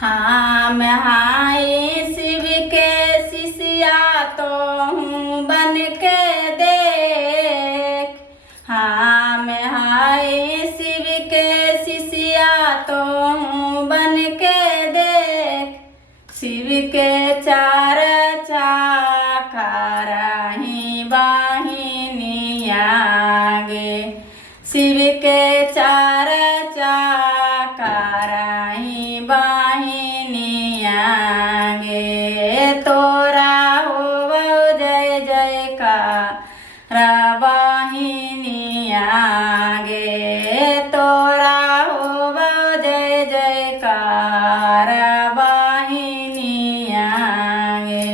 हम हाय शिव के शिष्या तो हूँ बन के देख। हम हाय शिव के शिष्या तो हूँ बन के देख। शिव के चार चाकराही वाहिनी आगे। शिव के चार चाकराही वाहिनी आगे। तोरा हो जय जयकार वाहिनी आगे। तोरा हो जय जयकार वाहिनी आगे।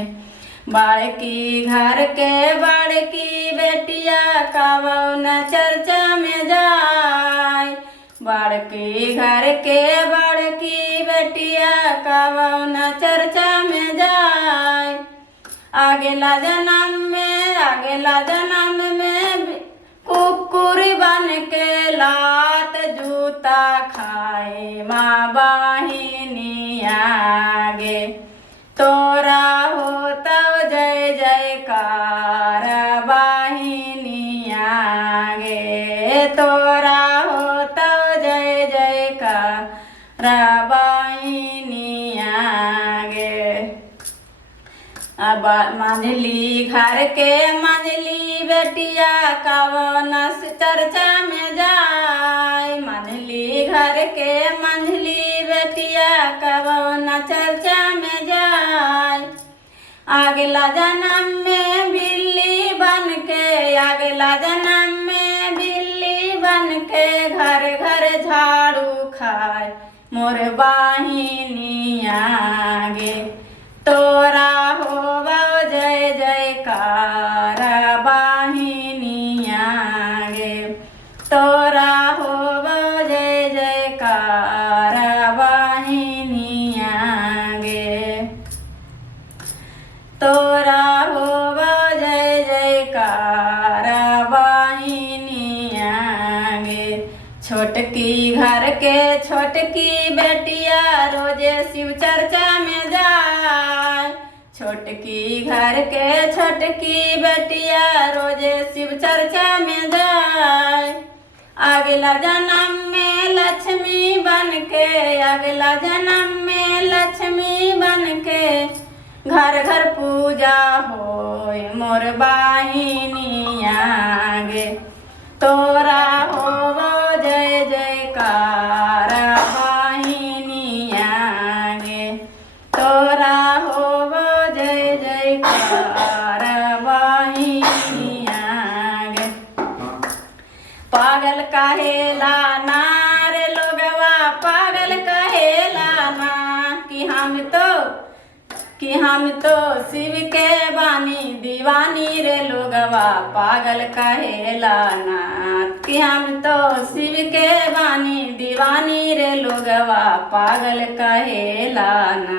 बड़की घर के बड़की बेटिया कवन चर्चा में जाय। बड़की घर के बड़की बेटिया कवन चर्चा में जाय। अगला जन्म में कुकुर बन के लात जूता खाए माँ वाहिनी आगे। तोरा हो तब जय जयकार वाहिनी आगे। तोरा हो तब जय जयकार वाहिनी आगे। अब मंझली घर के मंझली बेटिया कवन चर्चा में जाय। मंझली घर के मंझली बेटिया कवन चर्चा में जाय। अगला जन्म में बिल्ली बन के अगला जन्म में बिल्ली बन के घर घर झाड़ू खाए मोर वाहिनी आगे। तोरा हो जय जयकार वाहिनी आगे। तोरा हो जय जयकार वाहिनी आगे। तोरा हो जय जयकार वाहिनी आगे। छोटकी घर के छोटकी बेटिया रोजे शिव चर्चा में जाय। छोटकी घर के छोटकी बेटिया रोजे शिव चर्चा में जाय। अगला जन्म में लक्ष्मी बन के अगला जन्म में लक्ष्मी बन के घर घर पूजा होय मोर वाहिनी आगे। तोरा हो जय जयकार वाहिनी आगे। तोरा हो जय जयकार वाहिनी आगे। पागल कहेला ना रे लोगवा पागल कहेला ना कि हम तो शिव के बानी दीवानी रे लोगवा पागल कहेला ना। कि हम तो शिव के बानी दीवानी रे लोगवा पागल कहेला ना।